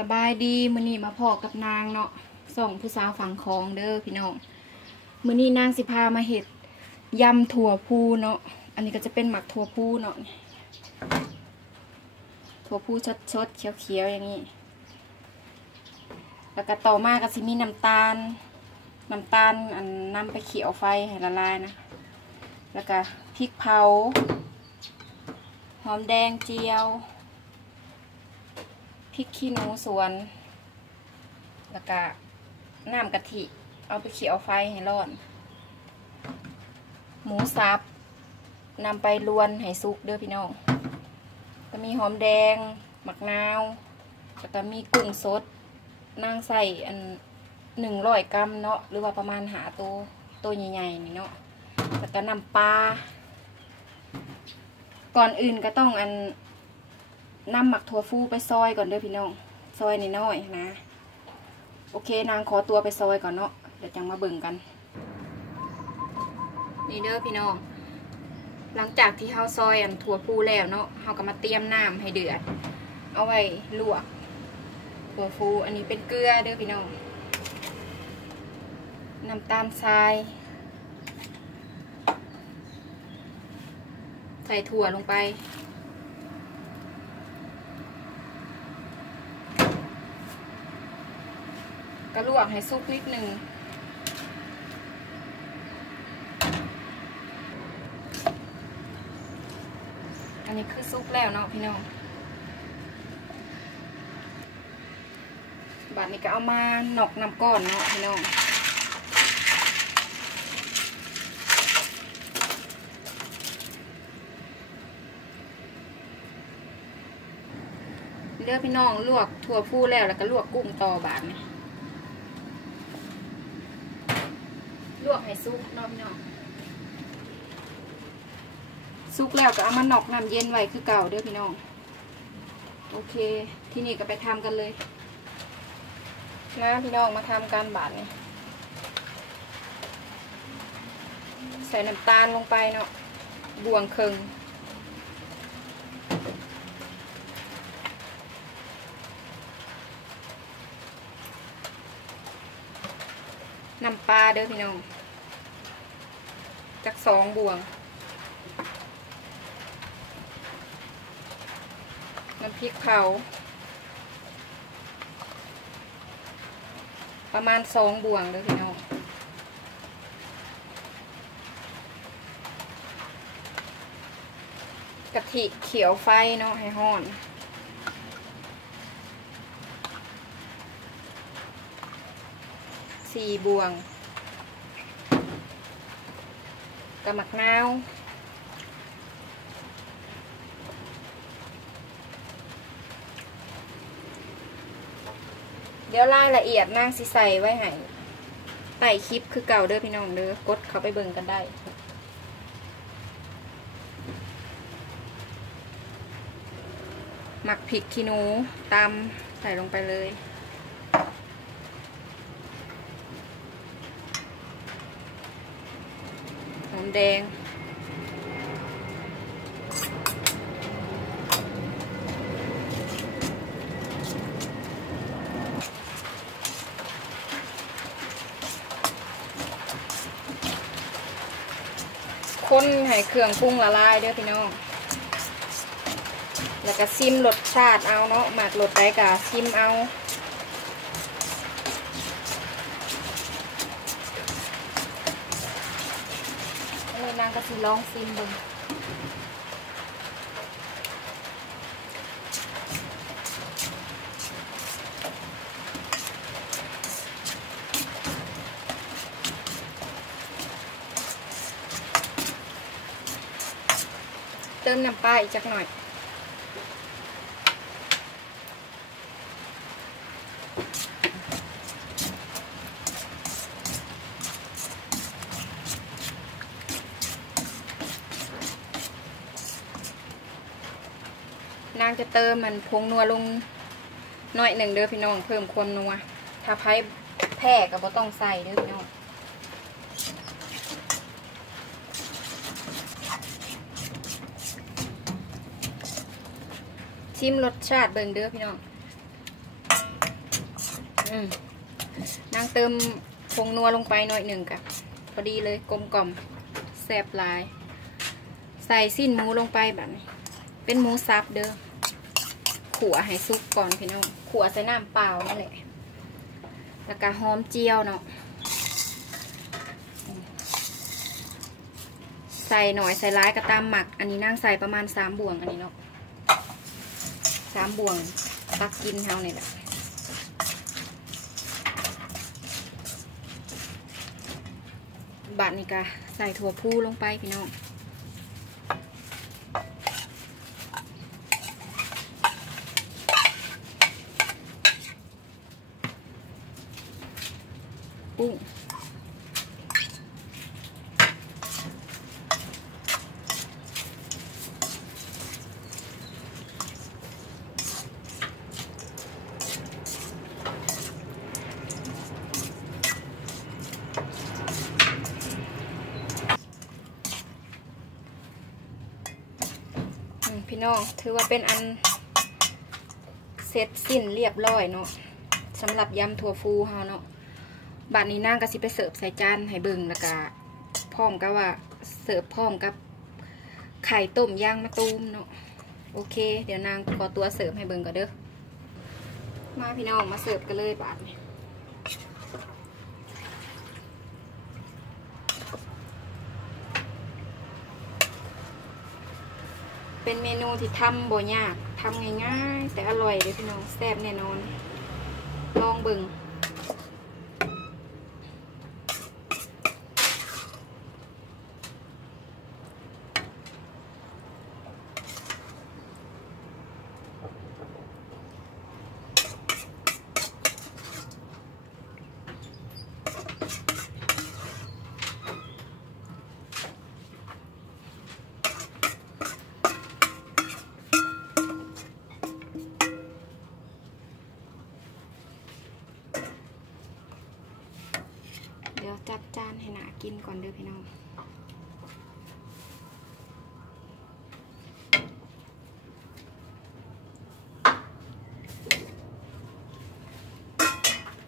สบายดีมื้อนี้มาพอกับนางเนาะส่งผู้สาวฝั่งคลองเด้อพี่น้องมื้อนี้นางสิพามาเฮ็ดยำถั่วพูเนาะอันนี้ก็จะเป็นหมักถั่วพูเนาะถั่วพูชดๆเขียวๆอย่างนี้แล้วก็ต่อมาก็สิมีน้ำตาลอันนำไปเคี่ยวไฟให้ละลายนะแล้วก็พริกเผาหอมแดงเจียวพริกขี้หนูสวนแล้วก็น้ำกะทิเอาไปเคี่ยวไฟให้ร้อนหมูสับนำไปลวนให้สุกเด้อพี่น้องก็มีหอมแดงมะนาวแล้วก็มีกุ้งสดนางใส่อัน100 กรัมเนาะหรือว่าประมาณตัวใหญ่ๆนี่เนาะแล้วก็น้ำปลาก่อนอื่นก็ต้องนำหมักถั่วฟูไปซอยก่อนเด้อพี่น้องซอยนิดหน่อยนะโอเคนางขอตัวไปซอยก่อนเนาะเดี๋ยวจังมาเบิ่งกันนี่เด้อพี่น้องหลังจากที่เฮาซอยถั่วฟูแล้วเนาะเฮาก็มาเตรียมน้ำให้เดือดเอาไว้ลวกถั่วฟูอันนี้เป็นเกลือเด้อพี่น้องน้ำตาลทรายใส่ถั่วลงไปก็ลวกให้สุกนิดนึงอันนี้คือสุกแล้วเนาะพี่น้องบัดนี้ก็เอามาหนอกน้ำก้อนเนาะพี่น้องเลือกพี่น้องลวกถั่วฟูแล้วก็ลวกกุ้งต่อบาดนี่ลวกให้สุกเนาะพี่น้องสุกแล้วก็เอามาหนอกน้ำเย็นไว้คือเก่าเด้อพี่น้องโอเคที่นี่ก็ไปทำกันเลยนะพี่น้องมาทำการบาดนี่ใส่น้ำตาลลงไปเนาะบวงครึ่งน้ำปลาเด้อพี่น้องจัก2 บวงน้ำพริกเผาประมาณ2 บวงเด้อพี่น้องกะทิเขียวไฟเนาะให้ห้อน4 บวงกับมะนาวเดี๋ยวรายละเอียดนางสิใส่ไว้ให้ใต้คลิปคือเก่าเด้อพี่น้องเด้อกดเข้าไปเบิ่งกันได้หมักพริกขี้หนูตำใส่ลงไปเลยหอมแดงคนให้เครื่องปรุงละลายเด้อพี่น้องแล้วก็ซิมรสชาติเอาเนาะหมักรสได้กะซิมเอาเลยนางก็สิลองซิมดูเติมน้ำปลาอีกจักหน่อยนางจะเติมมันผงนัวลงหน่อยหนึ่งเด้อพี่น้องเพิ่มความนัวถ้าไผ่แพ้ก็บ่ต้องใส่เด้อพี่น้อง ชิมรสชาติเบิ่งเด้อพี่น้อง นางเติมผงนัวลงไปหน่อยหนึ่งกับพอดีเลยกลมกล่อมแซ่บหลายใส่สิ้นหมูลงไปแบบนี้เป็นหมูสับเด้อขั่วให้ซุกก่อนพี่น้องขั่วใส่น้ำเปล่านั่นแหละแล้วก็หอมเจียวเนาะใส่หน่อยใส่ร้ายกระตามหมักอันนี้นั่งใส่ประมาณ3 บ่วงอันนี้เนาะ3 บ่วงตักกินเท่านี่แหละบาดนี่กะใส่ถั่วพูลงไปพี่น้องกุ้งพี่น้องถือว่าเป็นอันเสร็จสิ้นเรียบร้อยเนาะสำหรับยำถั่วฟูเฮาเนาะบัดนี้นางก็สิไปเสิร์ฟใส่จานให้เบิ่งแล้วก็พร้อมกับว่าเสิร์ฟพร้อมกับไข่ต้มย่างมะตูมเนาะโอเคเดี๋ยวนางขอตัวเสิร์ฟให้เบิ่งก่อนเด้อมาพี่น้องมาเสิร์ฟกันเลยบาดนี้เป็นเมนูที่ทำบ่ยากทำง่ายๆแต่อร่อยเลยพี่น้องแซ่บแน่นอนลองเบิ่งเดี๋ยวจัดจานให้หนากินก่อนเด้อพี่น้อง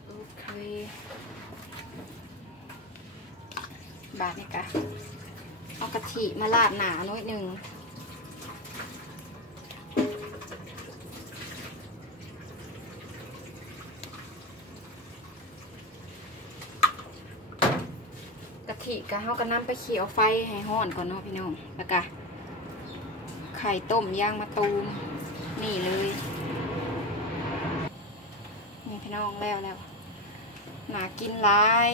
โอเคบาทนี่กะเอากะทิมาราดหนาหน่อยหนึ่งกะทิกะเฮาก็นำไปเคี่ยวไฟให้ร้อนก่อนเนาะพี่น้องแล้วก็ไข่ต้มย่างมะตูมนี่เลยนี่พี่น้องแล้วหนากินหลาย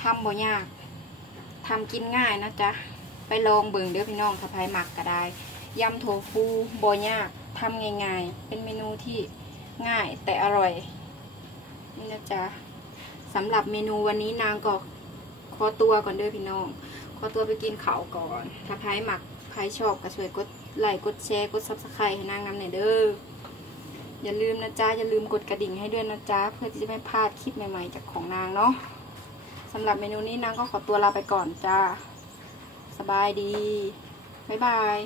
ทำบ่ยากทำกินง่ายนะจ๊ะไปลองเบิ่งเด้อพี่น้องถ้าใครหมักก็ได้ยำโถฟูบ่ยากทำง่ายๆเป็นเมนูที่ง่ายแต่อร่อยนี่นะจ๊ะสำหรับเมนูวันนี้นางก็ขอตัวก่อนเด้อพี่น้องขอตัวไปกินข้าวก่อนถ้าใครหมักใครชอบก็ช่วยกดไลค์กดแชร์กดซับสไครต์ให้นางนำหน่อยเด้ออย่าลืมนะจ๊ะอย่าลืมกดกระดิ่งให้ด้วยนะจ๊ะเพื่อที่จะไม่พลาดคลิปใหม่ๆจากของนางเนาะสำหรับเมนูนี้นางก็ขอตัวลาไปก่อนจ้าสบายดีบ๊ายบาย